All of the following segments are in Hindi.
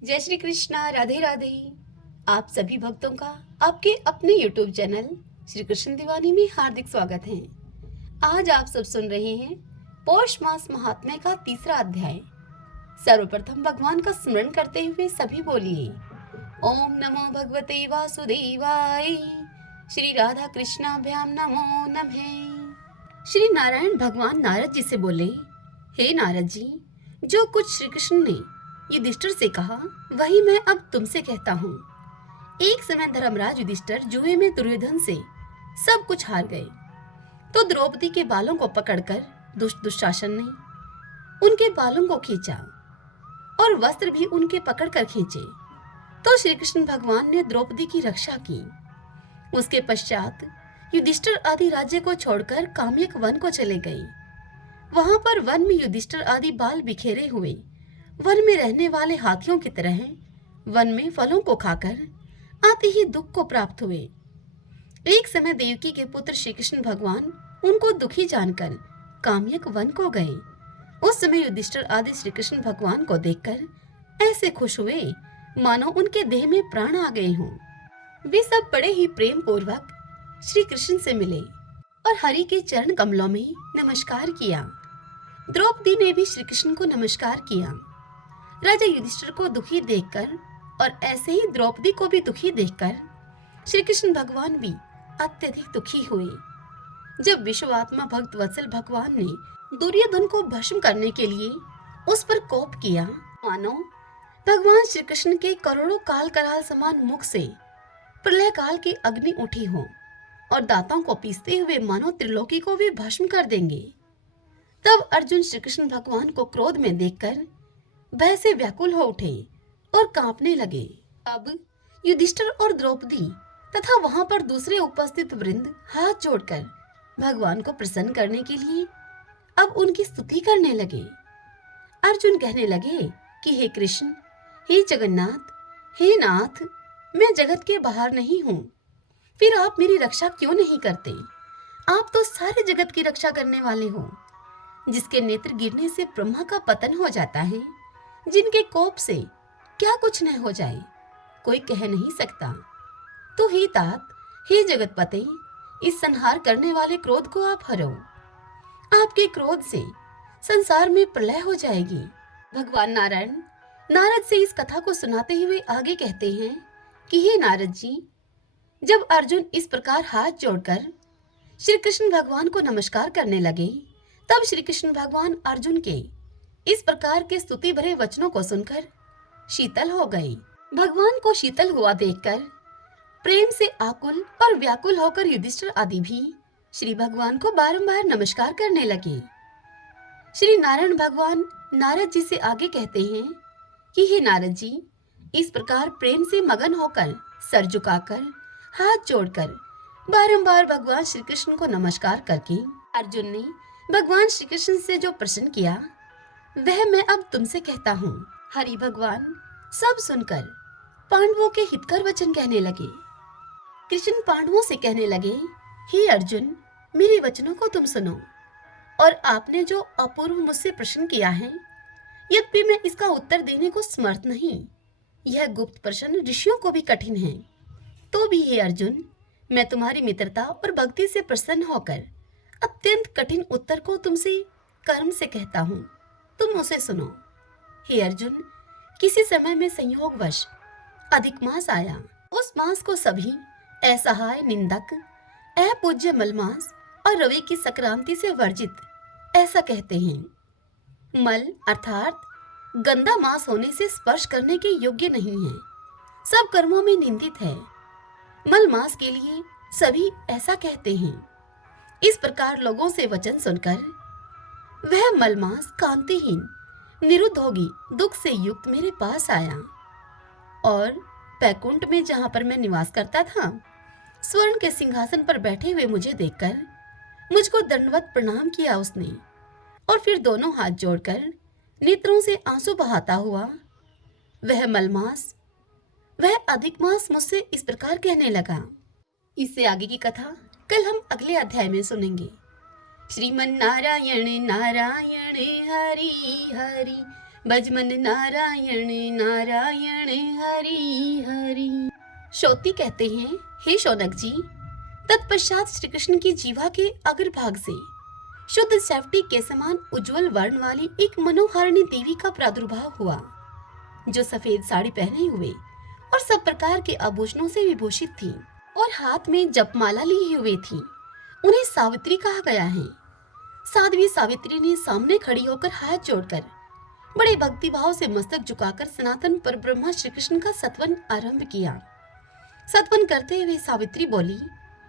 जय श्री कृष्णा, राधे राधे। आप सभी भक्तों का आपके अपने YouTube चैनल श्री कृष्ण दीवानी में हार्दिक स्वागत है। आज आप सब सुन रहे हैं पौष मास महात्म्य का तीसरा अध्याय। सर्वप्रथम भगवान का स्मरण करते हुए सभी बोलिए ओम नमो भगवते वासुदेवाय। श्री राधा कृष्णाभ्याम नमो नमः। श्री नारायण भगवान नारद जी से बोले, हे नारद जी, जो कुछ श्री कृष्ण ने युधिष्ठिर से कहा वही मैं अब तुमसे कहता हूँ। एक समय धर्मराज युधिष्ठिर जुए में दुर्योधन से सब कुछ हार गए, तो द्रौपदी के बालों को पकड़कर दुष्ट दुशासन ने उनके बालों को खींचा और वस्त्र भी उनके पकड़कर खींचे। तो श्री कृष्ण भगवान ने द्रौपदी की रक्षा की। उसके पश्चात युधिष्ठिर आदि राज्य को छोड़कर काम्यक वन को चले गए। वहां पर वन में युधिष्ठिर आदि बाल बिखेरे हुए वन में रहने वाले हाथियों की तरह वन में फलों को खाकर आते ही दुख को प्राप्त हुए। एक समय देवकी के पुत्र श्री कृष्ण भगवान उनको दुखी जानकर काम्यक वन को गए। उस समय युधिष्ठिर आदि श्री कृष्ण भगवान को देखकर ऐसे खुश हुए मानो उनके देह में प्राण आ गए हों। वे सब बड़े ही प्रेम पूर्वक श्री कृष्ण से मिले और हरि के चरण कमलों में नमस्कार किया। द्रौपदी ने भी श्री कृष्ण को नमस्कार किया। राजा युधिष्ठिर को दुखी देखकर और ऐसे ही द्रौपदी को भी दुखी देखकर श्री कृष्ण भगवान भी अत्यधिक दुखी हुए। जब विश्वात्मा भक्त वत्सल भगवान ने दुर्योधन को भस्म करने के लिए उस पर कोप किया, मानो भगवान श्री कृष्ण के करोड़ों काल कराल समान मुख से प्रलय काल की अग्नि उठी हो और दांतों को पीसते हुए मानो त्रिलोकी को भी भस्म कर देंगे। तब अर्जुन श्री कृष्ण भगवान को क्रोध में देखकर भय से व्याकुल हो उठे और कांपने लगे। अब युधिष्ठिर और द्रौपदी तथा वहां पर दूसरे उपस्थित वृंद हाथ जोड़कर भगवान को प्रसन्न करने के लिए अब उनकी स्तुति करने लगे। अर्जुन कहने लगे कि हे कृष्ण, हे जगन्नाथ, हे नाथ, मैं जगत के बाहर नहीं हूँ, फिर आप मेरी रक्षा क्यों नहीं करते? आप तो सारे जगत की रक्षा करने वाले हो। जिसके नेत्र गिरने से ब्रह्मा का पतन हो जाता है, जिनके कोप से क्या कुछ न हो जाए, कोई कह नहीं सकता। तो हे तात, हे जगतपते, इस संहार करने वाले क्रोध को आप हरो। आपके क्रोध से संसार में प्रलय हो जाएगी। भगवान नारायण नारद से इस कथा को सुनाते हुए आगे कहते हैं कि हे नारद जी, जब अर्जुन इस प्रकार हाथ जोड़कर श्री कृष्ण भगवान को नमस्कार करने लगे, तब श्री कृष्ण भगवान अर्जुन के इस प्रकार के स्तुति भरे वचनों को सुनकर शीतल हो गए। भगवान को शीतल हुआ देखकर प्रेम से आकुल और व्याकुल होकर युधिष्ठिर आदि भी श्री भगवान को बारंबार नमस्कार करने लगे। श्री नारायण भगवान नारद जी से आगे कहते हैं कि हे नारद जी, इस प्रकार प्रेम से मगन होकर सर झुकाकर हाथ जोड़कर बारंबार भगवान श्री कृष्ण को नमस्कार करके अर्जुन ने भगवान श्री कृष्ण से जो प्रश्न किया वह मैं अब तुमसे कहता हूँ। हरि भगवान सब सुनकर पांडवों के हितकर वचन कहने लगे। कृष्ण पांडवों से कहने लगे, हे अर्जुन, मेरे वचनों को तुम सुनो और आपने जो अपूर्व मुझसे प्रश्न किया है, यद्यपि मैं इसका उत्तर देने को समर्थ नहीं, यह गुप्त प्रश्न ऋषियों को भी कठिन है, तो भी हे अर्जुन, मैं तुम्हारी मित्रता और भक्ति से प्रसन्न होकर अत्यंत कठिन उत्तर को तुमसे कर्म से कहता हूँ, तुम उसे सुनो। हे अर्जुन, किसी समय में संयोगवश अधिक मास आया। उस मास को सभी असहाय निंदक, अपूज्य मलमास और रवि की संक्रांति से वर्जित ऐसा कहते हैं। मल अर्थात गंदा मास होने से स्पर्श करने के योग्य नहीं है, सब कर्मों में निंदित है। मल मास के लिए सभी ऐसा कहते हैं। इस प्रकार लोगों से वचन सुनकर वह मलमास कांतिहीन निरुद्ध होगी दुख से युक्त मेरे पास आया और बैकुंठ में जहां पर मैं निवास करता था, स्वर्ण के सिंहासन पर बैठे हुए मुझे देखकर मुझको दंडवत प्रणाम किया उसने और फिर दोनों हाथ जोड़कर नेत्रों से आंसू बहाता हुआ वह मलमास, वह अधिक मास मुझसे इस प्रकार कहने लगा। इससे आगे की कथा कल हम अगले अध्याय में सुनेंगे। श्रीमन नारायण नारायण हरि हरि, भज मन नारायण नारायण हरि हरि। शौती कहते हैं, हे शौनक जी, तत्पश्चात श्री कृष्ण की जीवा के अग्रभाग से शुद्ध सैफटी के समान उज्जवल वर्ण वाली एक मनोहारिणी देवी का प्रादुर्भाव हुआ, जो सफेद साड़ी पहने हुए और सब प्रकार के आभूषणों से विभूषित थी और हाथ में जपमाला लिए हुए थी। उन्हें सावित्री कहा गया है। साध्वी सावित्री ने सामने खड़ी होकर हाथ जोड़कर बड़े भक्ति भाव से मस्तक झुकाकर सनातन पर ब्रह्मा श्री कृष्ण का सत्वन आरंभ किया। सत्वन करते हुए सावित्री बोली,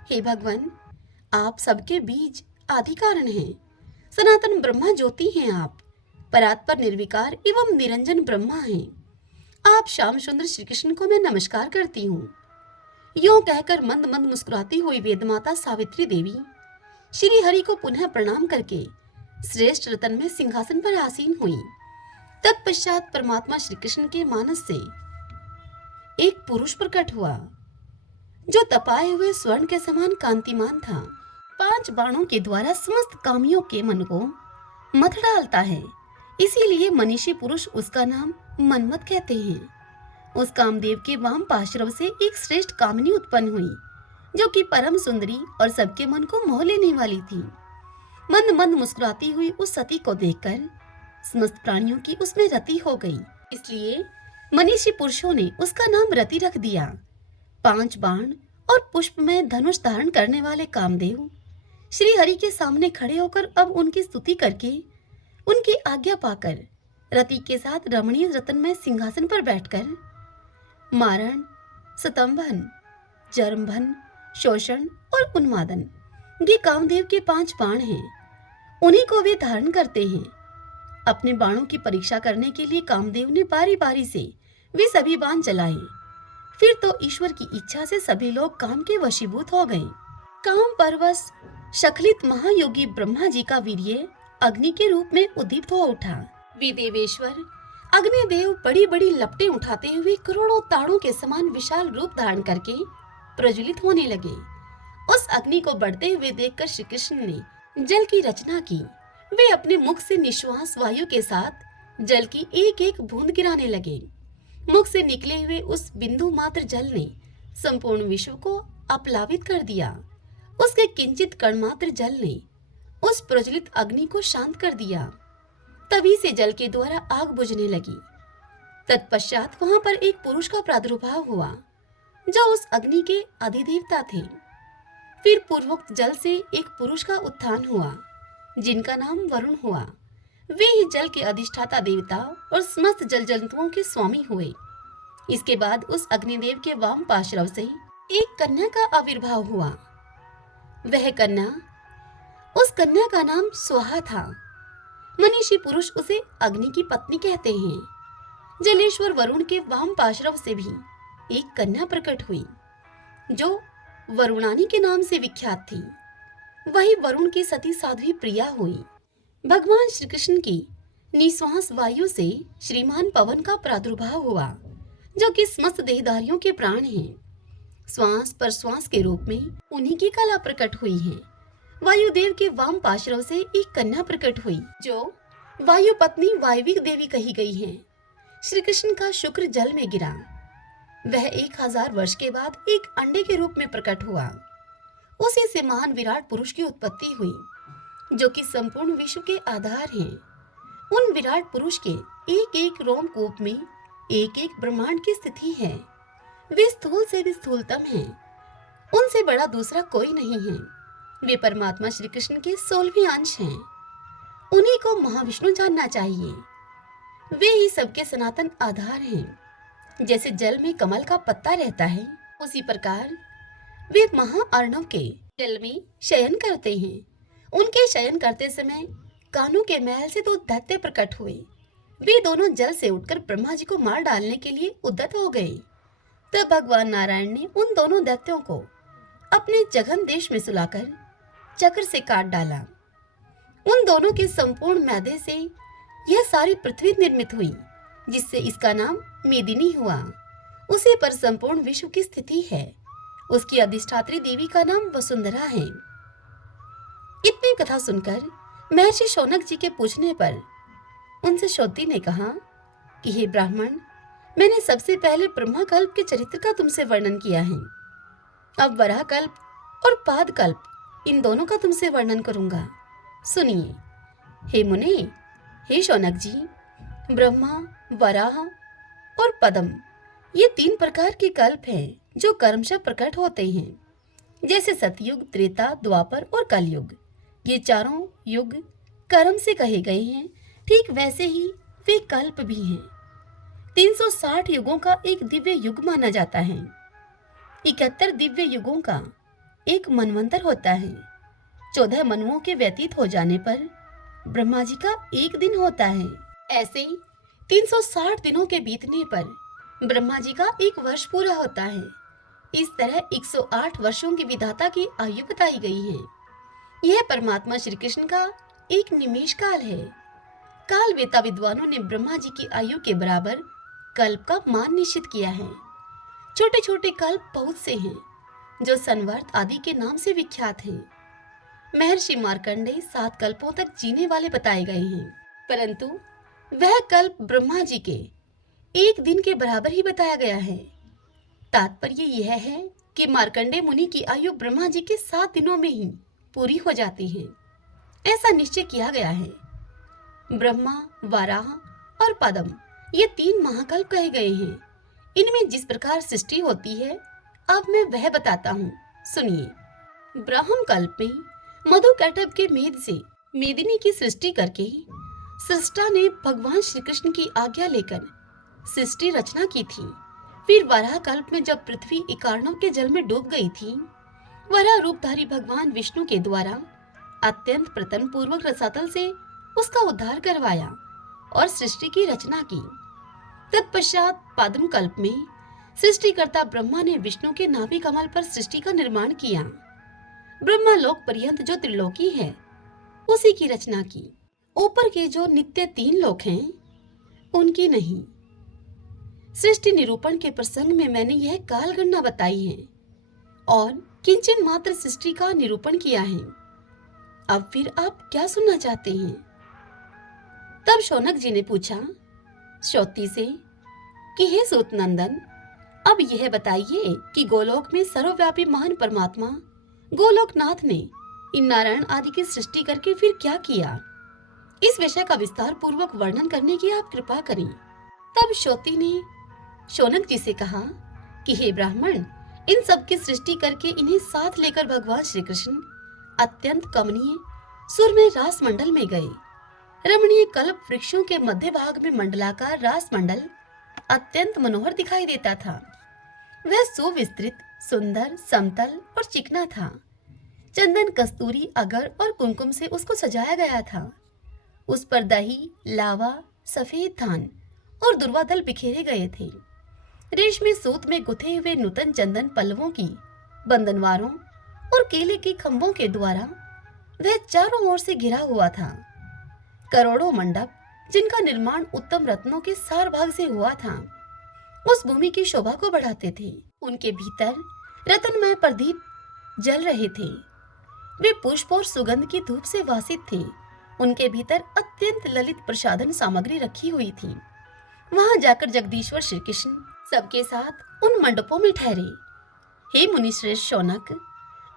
हे भगवान, आप सबके बीज आदि कारण हैं। सनातन ब्रह्मा ज्योति हैं आप, परात्पर निर्विकार एवं निरंजन ब्रह्मा हैं। आप श्याम सुंदर श्री कृष्ण को मैं नमस्कार करती हूँ। यूं कहकर मंद मंद मुस्कुराती हुई वेदमाता सावित्री देवी श्री हरि को पुनः प्रणाम करके श्रेष्ठ रतन में सिंहासन पर आसीन हुई। तत्पश्चात परमात्मा श्री कृष्ण के मानस से एक पुरुष प्रकट हुआ, जो तपाए हुए स्वर्ण के समान कांतिमान था। 5 बाणों के द्वारा समस्त कामियों के मन को मथ डालता है, इसीलिए मनीषी पुरुष उसका नाम मनमत कहते हैं। उस कामदेव के वाम पार्श्व से एक श्रेष्ठ कामिनी उत्पन्न हुई, जो कि परम सुंदरी और सबके मन को मोह लेने वाली थी। मंद मंद मुस्कुराती हुई उस सती को देखकर समस्त प्राणियों की उसमें रति हो गई, इसलिए मनीषी पुरुषों ने उसका नाम रति रख दिया। 5 बाण और पुष्प में धनुष धारण करने वाले कामदेव श्री हरि के सामने खड़े होकर अब उनकी स्तुति करके उनकी आज्ञा पाकर रति के साथ रमणीय रतन में सिंहासन पर बैठकर मारण, स्तंभन, जर्मभन, शोषण और उन्मादन, ये कामदेव के 5 बाण हैं। उन्हीं को वे धारण करते हैं। अपने बाणों की परीक्षा करने के लिए कामदेव ने बारी बारी से वे सभी बाण चलाए। फिर तो ईश्वर की इच्छा से सभी लोग काम के वशीभूत हो गए। काम परवश शखलित महायोगी ब्रह्मा जी का वीर्य अग्नि के रूप में उद्दीप्त हो उठा। वे देवेश्वर अग्निदेव बड़ी बड़ी लपटें उठाते हुए करोड़ों ताड़ों के समान विशाल रूप धारण करके प्रज्वलित होने लगे। उस अग्नि को बढ़ते हुए देखकर श्री कृष्ण ने जल की रचना की। वे अपने मुख से निश्वास वायु के साथ जल की एक एक बूंद गिराने लगे। मुख से निकले हुए उस बिंदु मात्र जल ने संपूर्ण विश्व को अपलावित कर दिया। उसके किंचित कण मात्र जल ने उस प्रज्वलित अग्नि को शांत कर दिया। तभी से जल के द्वारा आग बुझने लगी। तत्पश्चात वहां पर एक पुरुष का प्रादुर्भाव हुआ, जो उस अग्नि के अधिदेवता थे। फिर पूर्वोक्त जल से एक पुरुष का उत्थान हुआ, जिनका नाम वरुण हुआ। वे ही जल के अधिष्ठाता देवता और समस्त जल जंतुओं के स्वामी हुए। इसके बाद उस अग्निदेव के वाम पार्श्व से एक कन्या का आविर्भाव हुआ। वह कन्या, उस कन्या का नाम स्वाहा था। मनीषी पुरुष उसे अग्नि की पत्नी कहते हैं। जलेश्वर वरुण के वाम पार्श्व से भी एक कन्या प्रकट हुई, जो वरुणानी के नाम से विख्यात थी। वही वरुण की सती साध्वी प्रिया हुई। भगवान श्री कृष्ण की निश्वास वायु से श्रीमान पवन का प्रादुर्भाव हुआ, जो कि समस्त देहधारियों के प्राण हैं। श्वास पर श्वास के रूप में उन्हीं की कला प्रकट हुई है। वायुदेव के वाम पार्श्व से एक कन्या प्रकट हुई, जो वायु पत्नी वायविक देवी कही गई है। श्री कृष्ण का शुक्र जल में गिरा। वह 1000 वर्ष के बाद एक अंडे के रूप में प्रकट हुआ। उसी से महान विराट पुरुष की उत्पत्ति हुई, जो कि संपूर्ण विश्व के आधार हैं। उन विराट पुरुष के एक एक रोमकूप में एक एक ब्रह्मांड की स्थिति है। वे स्थूल से भी स्थूलतम हैं। उनसे बड़ा दूसरा कोई नहीं है। वे परमात्मा श्री कृष्ण के 16वें अंश हैं। उन्हीं को महाविष्णु जानना चाहिए। वे ही सबके सनातन आधार हैं। जैसे जल में कमल का पत्ता रहता है, उसी प्रकार वे महाअर्णव के जल में शयन करते हैं। उनके शयन करते समय कानों के महल से 2 दैत्य प्रकट हुए। वे दोनों जल से उठकर ब्रह्मा जी को मार डालने के लिए उद्यत हो गए। तब भगवान नारायण ने उन दोनों दैत्यों को अपने जघन देश में सुलाकर चक्र से काट डाला। उन दोनों के संपूर्ण मैदे से यह सारी पृथ्वी निर्मित हुई, जिससे इसका नाम मेदिनी हुआ। उसी पर संपूर्ण विश्व की स्थिति है। उसकी अधिष्ठात्री देवी का नाम वसुंधरा है। इतनी कथा सुनकर महर्षि शौनक जी के पूछने पर उनसे शौती ने कहा, कि हे ब्राह्मण, मैंने सबसे पहले ब्रह्मा कल्प के चरित्र का तुमसे वर्णन किया है। अब वराह कल्प और पाद कल्प, इन दोनों का तुमसे वर्णन करूंगा। सुनिए। हे मुने, हे शौनक जी, ब्रह्मा, वराह और पद्म, ये 3 प्रकार के कल्प हैं जो कर्मशः प्रकट होते हैं। जैसे सतयुग, त्रेता, द्वापर और कलयुग, ये चारों युग कर्म से कहे गए हैं, ठीक वैसे ही वे कल्प भी हैं। 360 युगों का एक दिव्य युग माना जाता है। 71 दिव्य युगों का एक मनवंतर होता है। 14 मनुओं के व्यतीत हो जाने पर ब्रह्मा जी का एक दिन होता है। ऐसे ही 360 दिनों के बीतने पर ब्रह्मा जी का एक वर्ष पूरा होता है। इस तरह 108 वर्षों की विधाता की आयु बताई गई है। यह परमात्मा श्री कृष्ण का एक निमेष काल है। काल वेता विद्वानों ने ब्रह्मा जी की आयु के बराबर कल्प का मान निश्चित किया है। छोटे छोटे कल्प बहुत से हैं जो संवर्त आदि के नाम से विख्यात हैं। महर्षि मार्कंडेय 7 कल्पों तक जीने वाले बताए गए हैं, परंतु वह कल्प ब्रह्मा जी के एक दिन के बराबर ही बताया गया है। तात्पर्य यह है कि मार्कंडेय मुनि की आयु ब्रह्मा जी के 7 दिनों में ही पूरी हो जाती है, ऐसा निश्चय किया गया है। ब्रह्मा, वराह और पद्म, ये 3 महाकल्प कहे गए हैं। इनमें जिस प्रकार सृष्टि होती है, अब मैं वह बताता हूँ, सुनिए। ब्राह्म कल्प में मधु कैटभ के मेद से मेदिनी की सृष्टि करके सृष्टा ने भगवान श्री कृष्ण की आज्ञा लेकर सृष्टि रचना की थी। फिर वराह कल्प में जब पृथ्वी इकार्णों के जल में डूब गई थी, वराह रूपधारी भगवान विष्णु के द्वारा अत्यंत प्रतन पूर्वक रसातल से उसका उद्धार करवाया और सृष्टि की रचना की। तत्पश्चात पाद्म कल्प में सृष्टिकर्ता ब्रह्मा ने विष्णु के नाभि कमल पर सृष्टि का निर्माण किया। ब्रह्मा लोक पर्यंत जो त्रिलोकी है, उसी की रचना की। ऊपर के जो नित्य 3 लोक हैं, उनकी नहीं। सृष्टि निरूपण के प्रसंग में मैंने यह काल गणना बताई है और किंचन मात्र सृष्टि का निरूपण किया है। अब फिर आप क्या सुनना चाहते हैं? तब शौनक जी ने पूछा श्रोती से कि हे सूत नंदन, अब यह बताइए कि गोलोक में सर्वव्यापी महान परमात्मा गोलोकनाथ ने इन नारायण आदि की सृष्टि करके फिर क्या किया? इस विषय का विस्तार पूर्वक वर्णन करने की आप कृपा करें। तब श्रोती ने शौनक जी से कहा कि हे ब्राह्मण, इन सब की सृष्टि करके इन्हें साथ लेकर भगवान श्री कृष्ण अत्यंत कमनीय सुरमय रास मंडल में गए। रमणीय कल्प वृक्षों के मध्य भाग में मंडलाकार रास मंडल अत्यंत मनोहर दिखाई देता था। वह सुविस्तृत, सुंदर, समतल और चिकना था। चंदन, कस्तूरी, अगर और कुमकुम से उसको सजाया गया था। उस पर दही, लावा, सफेद धान और दुर्वादल बिखेरे गए थे। रेशमी सूत में गुथे हुए नूतन चंदन पल्लवों की बंधनवारों और केले के खंभों के द्वारा वह चारों ओर से घिरा हुआ था। करोड़ों मंडप, जिनका निर्माण उत्तम रत्नों के सार भाग से हुआ था, उस भूमि की शोभा को बढ़ाते थे। उनके भीतर रत्नमय प्रदीप जल रहे थे। वे पुष्प और सुगंध की धूप से वासित थे। उनके भीतर अत्यंत ललित प्रसाधन सामग्री रखी हुई थी। वहां जाकर जगदीश्वर श्री कृष्ण सबके साथ उन मंडपों में ठहरे। हे मुनिश्रेष्ठ शौनक,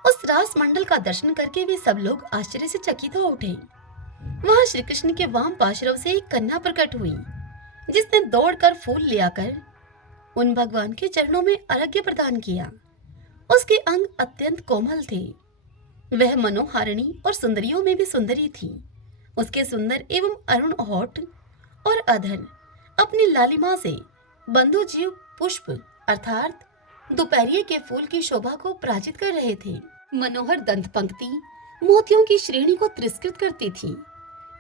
उस रास मंडल का दर्शन करके वे सब लोग आश्चर्य से चकित हो उठे। वहां श्री कृष्ण के वाम पार्श्व से एक कन्या प्रकट हुई, जिसने दौड़कर फूल ले आकर उन भगवान के चरणों में अर्घ्य प्रदान किया। उसके अंग अत्यंत कोमल थे। वह मनोहारिणी और सुंदरियों में भी सुंदरी थी। उसके सुंदर एवं अरुण होठ और अधर अपनी लालिमा से बंधु जीव पुष्प अर्थात दोपहरिये के फूल की शोभा को पराजित कर रहे थे। मनोहर दंत पंक्ति मोतियों की श्रेणी को तिरस्कृत करती थी।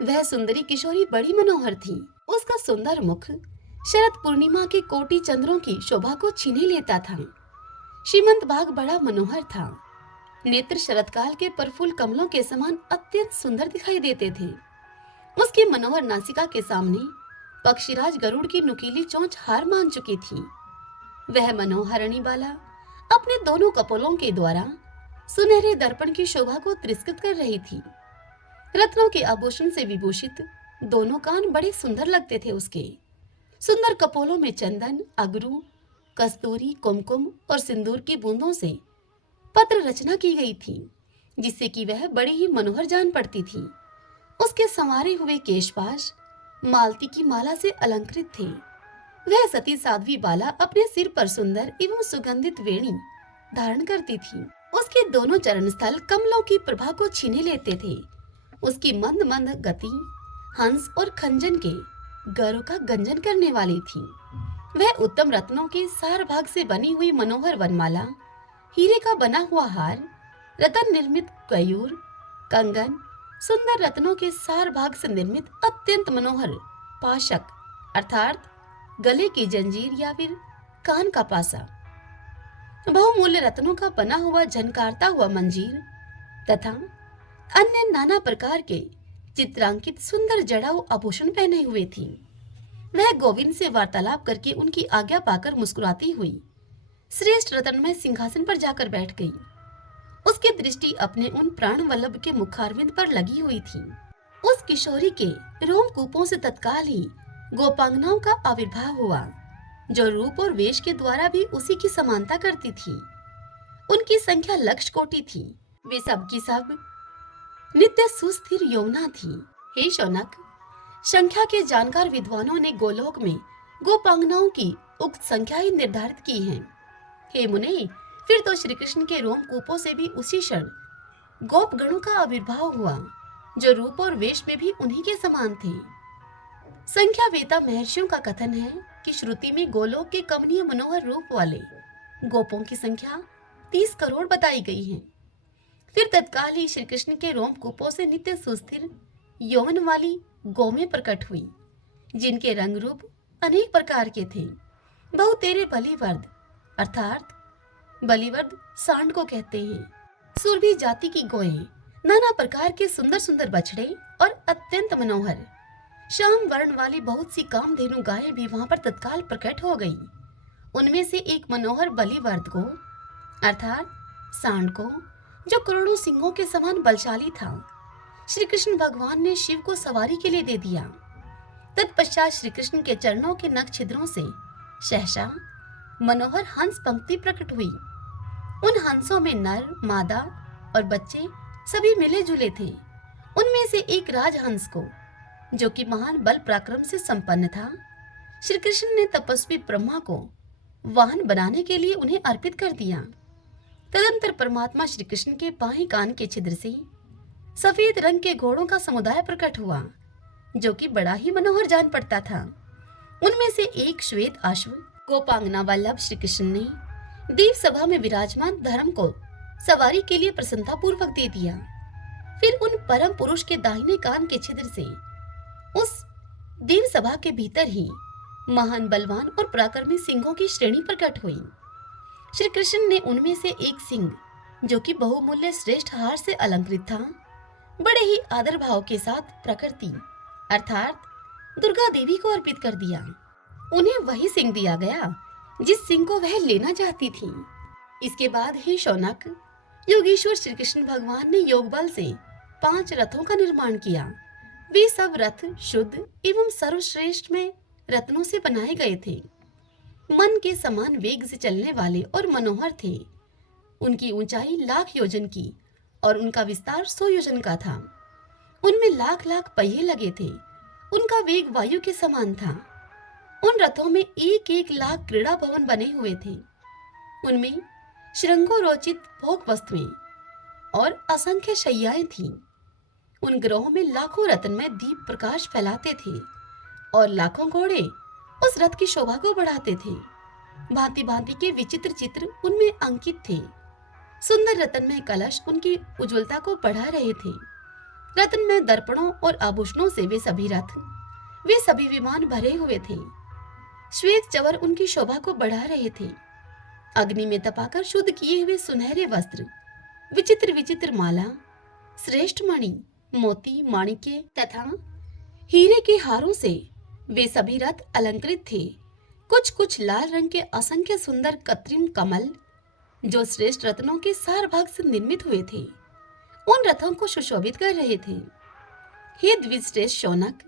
वह सुंदरी किशोरी बड़ी मनोहर थी। उसका सुंदर मुख शरद पूर्णिमा के कोटि चंद्रों की शोभा को छीने लेता था। श्रीमंत बाग बड़ा मनोहर था। नेत्र शरदकाल के प्रफुल्ल कमलों के समान अत्यंत सुंदर दिखाई देते थे। उसकी मनोहर नासिका के सामने पक्षीराज गरुड़ की नुकीली चोंच हार मान चुकी थी। वह मनोहरणी बाला अपने दोनों कपोलों के द्वारा सुनहरे दर्पण की शोभा को तिरस्कृत कर रही थी। रत्नों के आभूषण से विभूषित दोनों कान बड़े सुंदर लगते थे। उसके सुंदर कपोलों में चंदन, अगरू, कस्तूरी, कुमकुम और सिंदूर की बूंदों से पत्र रचना की गई थी, जिससे कि वह बड़ी ही मनोहर जान पड़ती थी। उसके संवारे हुए केशपाश मालती की माला से अलंकृत थे। वह सती साध्वी बाला अपने सिर पर सुंदर एवं सुगंधित वेणी धारण करती थी। उसके दोनों चरण स्थल कमलों की प्रभा को छीने लेते थे। उसकी मंद मंद गति हंस और खंजन के गौरों का गंजन करने वाली थी। वह उत्तम रत्नों के सार भाग से बनी हुई मनोहर वनमाला, हीरे का बना हुआ हार, रतन निर्मित कयूर, कंगन, सुंदर रत्नों के सार भाग से निर्मित अत्यंत मनोहर पाशक अर्थात गले की जंजीर या फिर कान का पासा, बहुमूल्य रत्नों का बना हुआ झनकारता हुआ मंजीर तथा अन्य नाना प्रकार के चित्रांकित सुंदर जड़ाऊ आभूषण पहने हुए थी। वह गोविंद से वार्तालाप करके उनकी आज्ञा पाकर मुस्कुराती हुई श्रेष्ठ रत्नमय सिंहासन पर जाकर बैठ गई। उसकी दृष्टि अपने उन प्राण वल्लभ के मुखारविंद पर लगी हुई थी। उस किशोरी के रोमकूपों से तत्काल ही गोपांगनाओं का आविर्भाव हुआ, जो रूप और वेश के द्वारा भी उसी की समानता करती थी। उनकी संख्या लक्ष कोटि थी। वे सब की सब नित्य सुस्थिर यौवना थी। हे शौनक, संख्या के जानकार विद्वानों ने गोलोक में गोपांगनाओं की उक्त संख्या ही निर्धारित की है। हे मुने, फिर तो श्री कृष्ण के रोमकूपों से भी उसी क्षण गोप गणों का आविर्भाव हुआ, जो रूप और वेश में भी उन्हीं के समान थे। संख्या वेता महर्षियों का कथन है कि श्रुति में गोलोक के कमनीय मनोहर रूप वाले गोपों की संख्या 30 करोड़ बताई गई है। फिर तत्काल ही श्री कृष्ण के रोमकूपों से नित्य सुस्थिर यौवन वाली गौमें प्रकट हुई, जिनके रंग रूप अनेक प्रकार के थे। बहुतेरे बलिवर्द अर्थात बलिवर्द सांड को कहते हैं। सुरभि जाति की गौएं, नाना प्रकार के सुंदर सुंदर बछड़े और अत्यंत मनोहर श्याम वर्ण वाली बहुत सी कामधेनु गायें भी वहां पर तत्काल प्रकट हो गई। उनमें से एक मनोहर बलिवर्द को अर्थात सांड को, जो करोड़ों सिंहों के समान बलशाली था, श्री कृष्ण भगवान ने शिव को सवारी के लिए दे दिया। तत्पश्चात श्री कृष्ण के चरणों के नख छिद्रों से सहसा मनोहर हंस पंक्ति प्रकट हुई। उन हंसों में नर, मादा और बच्चे सभी मिले जुले थे। उनमें से एक राजहंस को, जो कि महान बल पराक्रम से संपन्न था, श्री कृष्ण ने तपस्वी ब्रह्मा को वाहन बनाने के लिए उन्हें अर्पित कर दिया। तदंतर परमात्मा श्री कृष्ण के बाएं कान के छिद्र से सफेद रंग के घोड़ों का समुदाय प्रकट हुआ, जो कि बड़ा ही मनोहर जान पड़ता था। उनमें से एक श्वेत अश्व गोपांगना वल्लभ श्री कृष्ण ने देव सभा में विराजमान धर्म को सवारी के लिए प्रसन्नता पूर्वक दे दिया। फिर उन परम पुरुष के दाहिने कान के छिद्र से उस देव सभा के भीतर ही महान बलवान और पराक्रमी सिंहों की श्रेणी प्रकट हुई। श्री कृष्ण ने उनमें से एक सिंह, जो कि बहुमूल्य श्रेष्ठ हार से अलंकृत था, बड़े ही आदर भाव के साथ प्रकृति अर्थात दुर्गा देवी को अर्पित कर दिया। उन्हें वही सिंह दिया गया जिस सिंह को वह लेना चाहती थी। इसके बाद हे शौनक, योगेश्वर श्री कृष्ण भगवान ने योग बल से 5 रथों का निर्माण किया। वे सब रथ शुद्ध एवं सर्वश्रेष्ठ में रत्नों से बनाए गए थे। मन के समान वेग से चलने वाले और मनोहर थे। उनकी ऊंचाई 1,00,000 योजन की और उनका विस्तार 100 योजन का था। उनमें लाख लाख पहिए लगे थे। उनका वेग वायु के समान था। उन रथों में 1-1 लाख क्रीड़ा भवन बने हुए थे। उनमें श्रृंगोरोचित भोग वस्तुएं और असंख्य शैयाएं थीं। उन ग्रहों में लाखों रत्नमय दीप प्रकाश फैलाते थे और लाखों घोड़े उस रथ की शोभा को बढ़ाते थे। भांति भांति के विचित्र चित्र उनमें अंकित थे। सुंदर रत्नमय कलश उनकी उज्ज्वलता को बढ़ा रहे थे। रत्नमय दर्पणों और आभूषणों से वे सभी विमान भरे हुए थे। श्वेत चवर उनकी शोभा को बढ़ा रहे थे। अग्नि में तपाकर शुद्ध किए हुए सुनहरे वस्त्र, विचित्र विचित्र माला, श्रेष्ठ मणि, मोती, माणिक्य तथा हीरे के हारों से वे सभी रथ अलंकृत थे। कुछ कुछ लाल रंग के असंख्य सुंदर कृत्रिम कमल, जो श्रेष्ठ रत्नों के सार भाग से निर्मित हुए थे, उन रथों को सुशोभित कर रहे थे। हे द्विजश्रेष्ठ शौनक,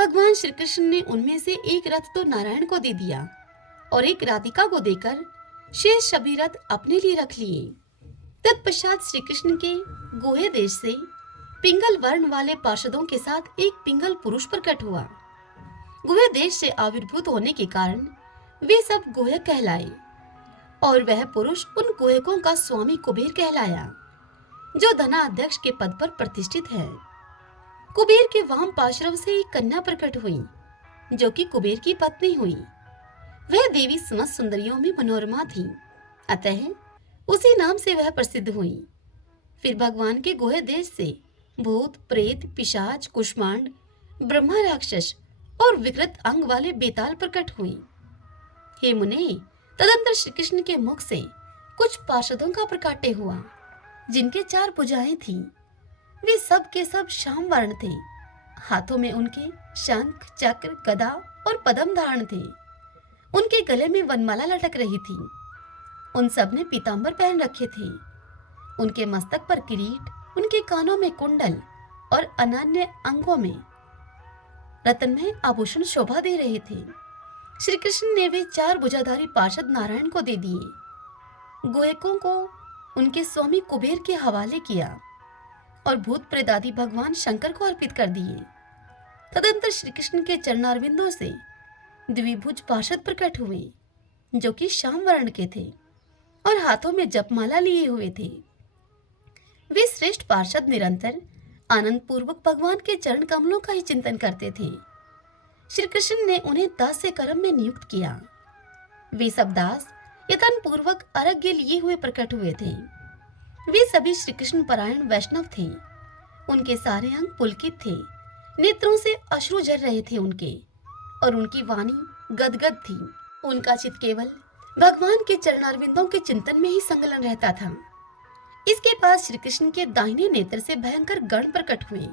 भगवान श्री कृष्ण ने उनमें से एक रथ तो नारायण को दे दिया और एक राधिका को देकर शेष सभी रथ अपने लिए रख लिए। तत्पश्चात श्री कृष्ण के गोहे देश से पिंगल वर्ण वाले पार्षदों के साथ एक पिंगल पुरुष प्रकट हुआ। गोहे देश से आविर्भूत होने के कारण वे सब गोहक कहलाए और वह पुरुष उन गोहकों का स्वामी कुबेर कहलाया, जो धनाध्यक्ष के पद पर प्रतिष्ठित है। कुबेर के वाम पार्श्व से एक कन्या प्रकट हुई, जो कि कुबेर की पत्नी हुई। वह देवी समस्त सुंदरियों में मनोरमा थी, अतः उसी नाम से वह प्रसिद्ध हुई। फिर भगवान के गोहे देश से भूत, प्रेत, पिशाच, कुष्मांड, ब्रह्मा राक्षस और विकृत अंग वाले बेताल प्रकट हुई। हे मुने, तदंतर श्री कृष्ण के मुख से कुछ पार्षदों का प्रकाट्य हुआ, जिनके 4 भुजाएं थीं। वे सब के सब श्याम वर्ण थे। हाथों में उनके शंख, चक्र, गदा और पद्म धारण थे। उनके गले में वनमाला लटक रही थी। उन सब ने पीतांबर पहन रखे थे। उनके मस्तक पर किरीट, उनके कानों में कुंडल और अन्य अंगों में रत्नमय आभूषण शोभा दे रहे थे। श्री कृष्ण ने वे 4 भुजाधारी पार्षद नारायण को दे दिए। गोयकों को उनके स्वामी कुबेर के हवाले किया और भूत प्रेतादि भगवान शंकर को अर्पित कर दिए। तदंतर श्री कृष्ण के चरणारविंदों से द्विभुज पार्षद प्रकट हुए, जो कि श्याम वर्ण के थे और हाथों में जपमाला लिए हुए थे। वे श्रेष्ठ पार्षद निरंतर आनंद पूर्वक भगवान के चरण कमलों का ही चिंतन करते थे। श्री कृष्ण ने उन्हें दास से कर्म में नियुक्त किया। वे सब दास यतन पूर्वक अर्घ्य लिए हुए प्रकट हुए थे। वे सभी श्री कृष्ण परायण वैष्णव थे। उनके सारे अंग पुलकित थे, नेत्रों से अश्रु झर रहे थे उनके, और उनकी वाणी गदगद थी। उनका चित्त केवल भगवान के चरणारविंदों के चिंतन में ही संलग्न रहता था। इसके बाद श्री कृष्ण के दाहिने नेत्र से भयंकर गण प्रकट हुए,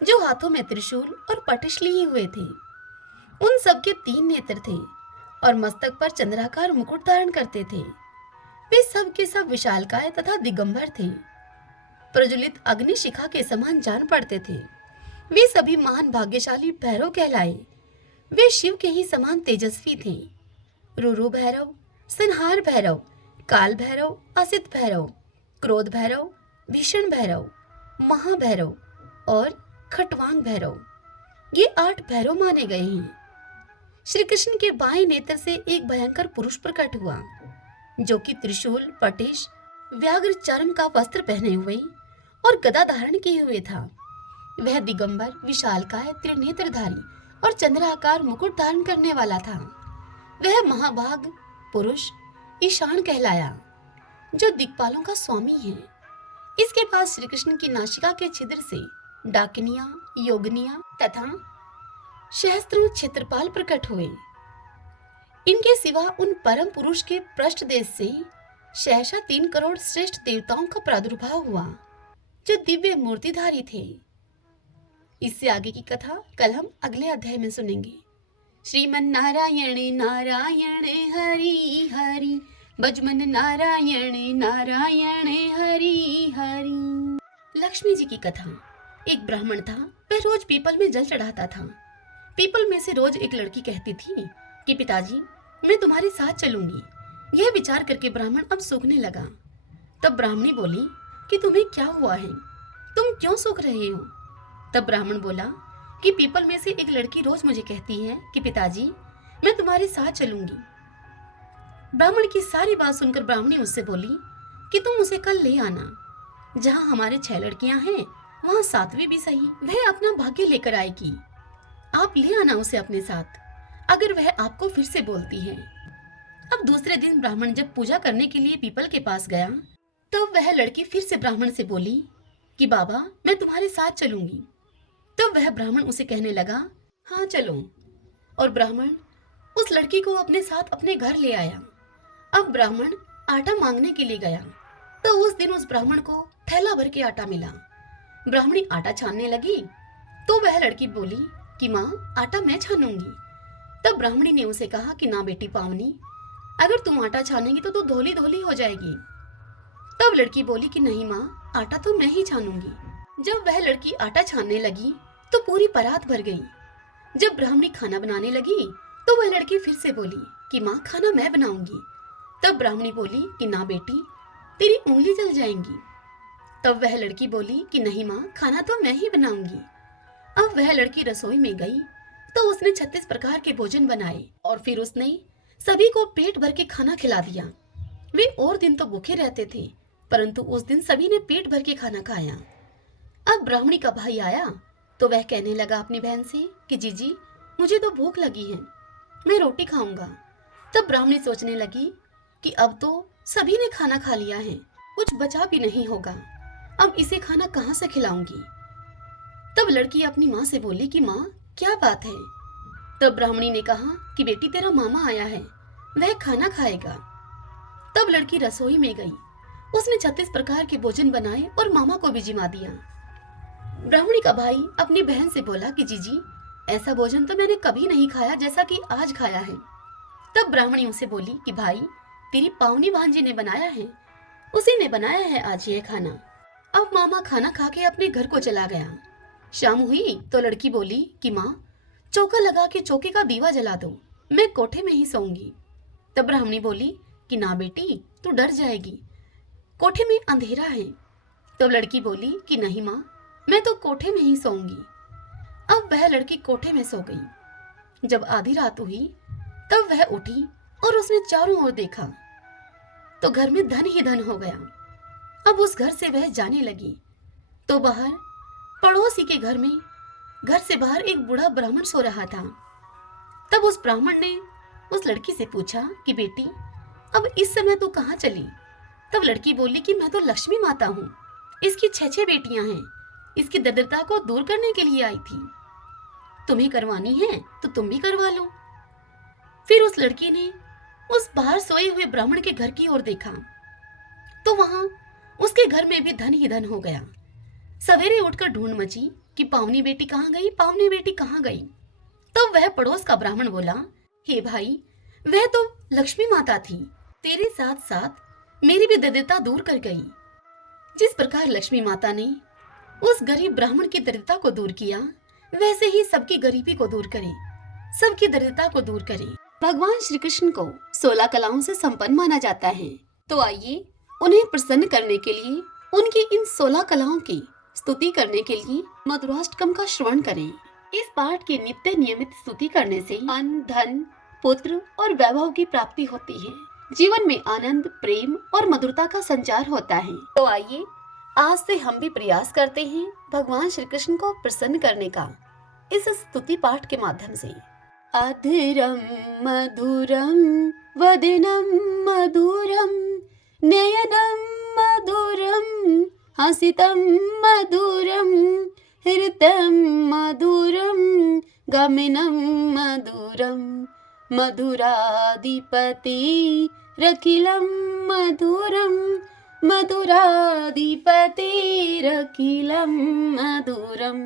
जो हाथों में त्रिशूल और पटिश लिए हुए थे। उन सब के 3 नेत्र थे और मस्तक पर चंद्राकार मुकुट धारण करते थे। वे सब के सब विशालकाय तथा दिगंबर थे, प्रज्वलित अग्नि शिखा के समान जान पड़ते थे। वे सभी महान भाग्यशाली भैरव कहलाए। वे शिव के ही समान तेजस्वी थे। रुरु भैरव, संहार भैरव, काल भैरव, असित भैरव, क्रोध भैरव, भीषण भैरव, महाभैरव और खटवांग भैरव, ये 8 भैरव माने गए हैं। श्री कृष्ण के बाएं नेत्र से एक भयंकर पुरुष प्रकट हुआ, जो कि त्रिशूल, पटिश, व्याघ्र चर्म का वस्त्र पहने हुए और गदा धारण किए हुए था। वह दिगंबर, विशालकाय, त्रिनेत्रधारी और चंद्राकार मुकुट धारण करने वाला था। वह महाभाग पुरुष ईशान कहलाया, जो दिक्पालों का स्वामी है। इसके बाद श्री कृष्ण की नासिका के छिद्र से डाकिनियां, योगिनियां तथा सहस्त्रों क्षेत्रपाल प्रकट हुए। इनके सिवा उन परम पुरुष के पृष्ठ देश से सहसा 3 करोड़ श्रेष्ठ देवताओं का प्रादुर्भाव हुआ, जो दिव्य मूर्तिधारी थे। इससे आगे की कथा कल हम अगले अध्याय में सुनेंगे। श्रीमन नारायण नारायण हरि हरि, भजमन नारायण नारायण हरि हरि। लक्ष्मी जी की कथा। एक ब्राह्मण था, वह रोज पीपल में जल चढ़ाता था। पीपल में से रोज एक लड़की कहती थी कि पिताजी, मैं तुम्हारे साथ चलूंगी। यह विचार करके ब्राह्मण अब सूखने लगा। तब ब्राह्मणी बोली कि तुम्हें क्या हुआ है, तुम क्यों सूख रहे हो? तब ब्राह्मण बोला कि पीपल में से एक लड़की रोज मुझे कहती है कि पिताजी, मैं तुम्हारे साथ चलूंगी। ब्राह्मण की सारी बात सुनकर ब्राह्मणी उससे बोली कि तुम उसे कल ले आना। जहां हमारे 6 लड़कियां हैं, वहां 7वीं भी सही, वह अपना भाग्य लेकर आएगी। आप ले आना उसे अपने साथ, अगर वह आपको फिर से बोलती है। अब दूसरे दिन ब्राह्मण जब पूजा करने के लिए पीपल के पास गया, तब वह लड़की फिर से ब्राह्मण से बोली कि बाबा, मैं तुम्हारे साथ चलूंगी। तब वह ब्राह्मण उसे कहने लगा, हाँ चलो। और ब्राह्मण उस लड़की को अपने साथ अपने घर ले आया। अब ब्राह्मण आटा मांगने के लिए गया, तो उस दिन उस ब्राह्मण को थैला भर के आटा मिला। ब्राह्मणी आटा छानने लगी, तो वह लड़की बोली कि माँ, आटा मैं छानूंगी। तब ब्राह्मणी ने उसे कहा कि ना बेटी पावनी, अगर तुम आटा छानेगी तो तू धोली धोली हो जाएगी। तब लड़की बोली कि नहीं माँ, आटा तो मैं ही छानूंगी। जब वह लड़की आटा छानने लगी तो पूरी परात भर गई। जब ब्राह्मणी खाना बनाने लगी तो वह लड़की फिर से बोली कि माँ खाना मैं बनाऊंगी। तब ब्राह्मणी बोली कि ना बेटी, तेरी उंगली जल जाएंगी। तब वह लड़की बोली कि नहीं माँ, खाना तो मैं ही बनाऊंगी। अब वह लड़की रसोई में गई तो उसने 36 प्रकार के भोजन बनाए और फिर उसने सभी को पेट भर के खाना खिला दिया। वे और दिन तो भूखे रहते थे, परंतु उस दिन सभी ने पेट भर के खाना खाया। अब ब्राह्मणी का भाई आया तो वह कहने लगा अपनी बहन से कि जीजी, मुझे तो भूख लगी है, मैं रोटी खाऊंगा। तब ब्राह्मणी सोचने लगी कि अब तो सभी ने खाना खा लिया है, कुछ बचा भी नहीं होगा, अब इसे खाना कहाँ से खिलाऊंगी। तब लड़की अपनी माँ से बोली कि माँ, क्या बात है। तब ब्राह्मणी ने कहा कि बेटी, तेरा मामा आया है, वह खाना खाएगा। तब लड़की रसोई में गई, उसने 36 प्रकार के भोजन बनाए और मामा को भी जिमा दिया। ब्राह्मणी का भाई अपनी बहन से बोला कि जीजी, ऐसा भोजन तो मैंने कभी नहीं खाया जैसा कि आज खाया है। तब ब्राह्मणी उसे बोली कि भाई, तेरी पावनी भांजी ने बनाया है, उसी ने बनाया है आज यह खाना। अब मामा खाना खा के अपने घर को चला गया। शाम हुई तो लड़की बोली कि माँ, चौका लगा के चौके का दीवा जला दो, मैं कोठे में ही सोऊंगी। तब ब्राह्मणी बोली कि ना बेटी, तू डर जाएगी, कोठे में अंधेरा है। तब लड़की बोली कि नहीं माँ, मैं तो कोठे में ही सोऊंगी। अब वह लड़की कोठे में सो गई। जब आधी रात हुई तब वह उठी और उसने चारों ओर देखा तो घर में धन ही धन हो गया। अब उस घर से वह जाने लगी तो बाहर पड़ोसी के घर से बाहर एक बूढ़ा ब्राह्मण सो रहा था। तब उस ब्राह्मण ने उस लड़की से पूछा कि बेटी, अब इस समय तू कहाँ चली। तब लड़की बोली कि मैं तो लक्ष्मी माता हूँ, इसकी 6 बेटियां हैं, इसकी दरिद्रता को दूर करने के लिए आई थी, तुम्हें करवानी है तो तुम भी करवा लो। फिर उस लड़की ने उस बाहर सोए हुए ब्राह्मण के घर की ओर देखा तो वहां उसके घर में भी धन ही धन हो गया। सवेरे उठकर ढूंढ मची कि पावनी बेटी कहाँ गई, पावनी बेटी कहाँ गई। तब वह पड़ोस का ब्राह्मण बोला, हे भाई, वह तो लक्ष्मी माता थी, तेरे साथ साथ मेरी भी दरिद्रता दूर कर गई। जिस प्रकार लक्ष्मी माता ने उस गरीब ब्राह्मण की दरिद्रता को दूर किया, वैसे ही सबकी गरीबी को दूर करे, सबकी दरिद्रता को दूर करे। भगवान श्री कृष्ण को 16 कलाओं से संपन्न माना जाता है, तो आइए उन्हें प्रसन्न करने के लिए उनकी इन 16 कलाओं की स्तुति करने के लिए मधुराष्टकम का श्रवण करें। इस पाठ की नित्य नियमित स्तुति करने से अन्न, धन, पुत्र और वैभव की प्राप्ति होती है। जीवन में आनंद, प्रेम और मधुरता का संचार होता है। तो आइए आज से हम भी प्रयास करते हैं भगवान श्री कृष्ण को प्रसन्न करने का इस स्तुति पाठ के माध्यम से। अधरम मधुरम वदनम मधुरम नयनम मधुरम हसितम मधुरम हृतम मधुरम गमनम मधुरम मधुराधिपति रखिलम मधुरम मधुराधिपति रखिलम मधुरम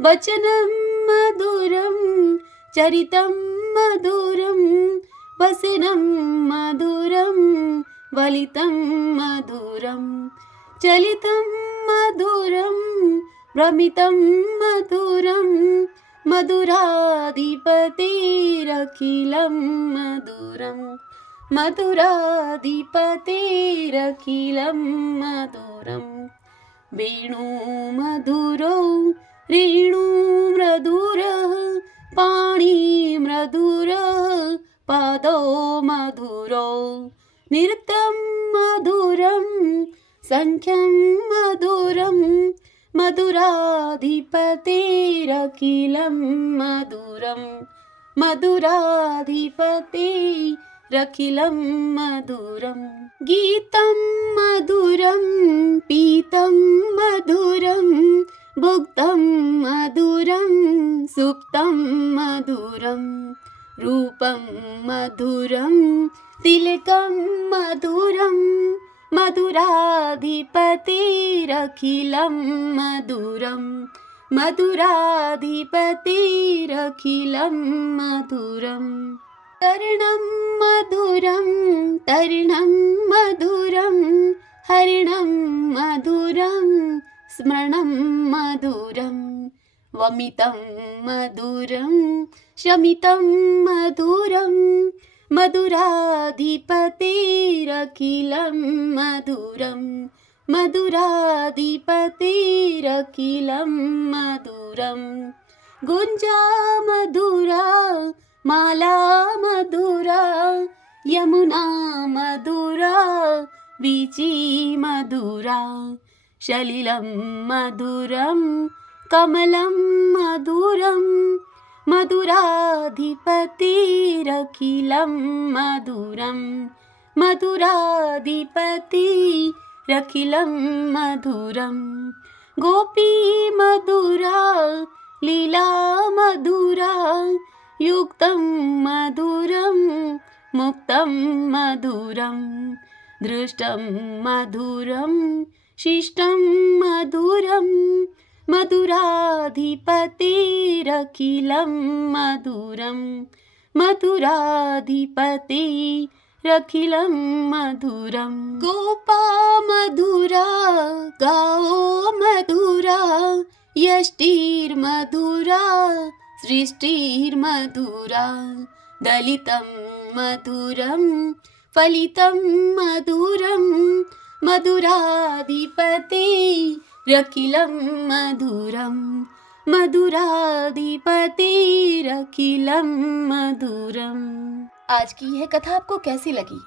वचनम मधुरम चरितम मधुरम वसनम मधुरम वलितम मधुरम चलितम मधुरम भ्रमितम मधुरम मधुराधिपतिरखिलं मधुरम मधुराधिपतिरखिलं मधुरम वेणु मधुरो रेणु मधुरः पाणि मधुरः पादो मधुरो नृत्यं मधुरं संख्यं मधुरं मधुराधिपतिरखिलं मधुरं मधुराधिपतिरखिलं मधुरं गीतं मधुरं पीतं मधुरं भुक्तं मधुरं सुप्तं मधुरं रूपं मधुरं तिलकं मधुरं मधुराधिपतिरखिलं मधुरं मधुराधिपतिरखिलं मधुरं तरणं मधुरं तरणं मधुरं हरिणं मधुरं स्मरणं मधुरं वमितं मधुरं शमितं मधुरं मधुराधिपतेरखिलं मधुरं मधुराधिपतेरखिलं मधुरं गुञ्जा मधुरा माला मधुरा यमुना मधुरा वीची मधुरा सलिलं मधुरं कमलं मधुरं मधुराधिपतिरखिलं मधुरं मधुराधिपतिरखिलं मधुरं गोपी मधुरा लीला मधुरा युक्तं मधुरं मुक्तं मधुरं दृष्टं मधुरं शिष्टं मधुरं मधुराधिपतिरखिलं मधुरं मधुराधिपतिरखिलं मधुरं गोपा मधुरा गाओ मधुरा यष्टिर्मधुरा सृष्टिर्मधुरा दलितं मधुरं फलितं मधुरं मधुराधिपतिरखिलं मधुरं मधुराधिपतिरखिलं मधुरं। आज की यह कथा आपको कैसी लगी?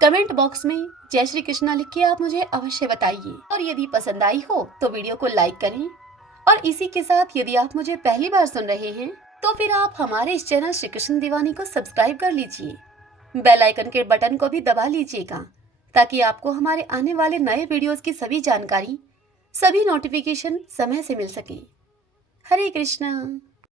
कमेंट बॉक्स में जय श्री कृष्णा लिख के आप मुझे अवश्य बताइए। और यदि पसंद आई हो तो वीडियो को लाइक करें। और इसी के साथ यदि आप मुझे पहली बार सुन रहे हैं तो फिर आप हमारे इस चैनल श्री कृष्ण दीवानी को सब्सक्राइब कर लीजिए। बेल आइकन के बटन को भी दबा लीजिएगा ताकि आपको हमारे आने वाले नए वीडियोस की सभी जानकारी, सभी नोटिफिकेशन समय से मिल सके। हरे कृष्णा।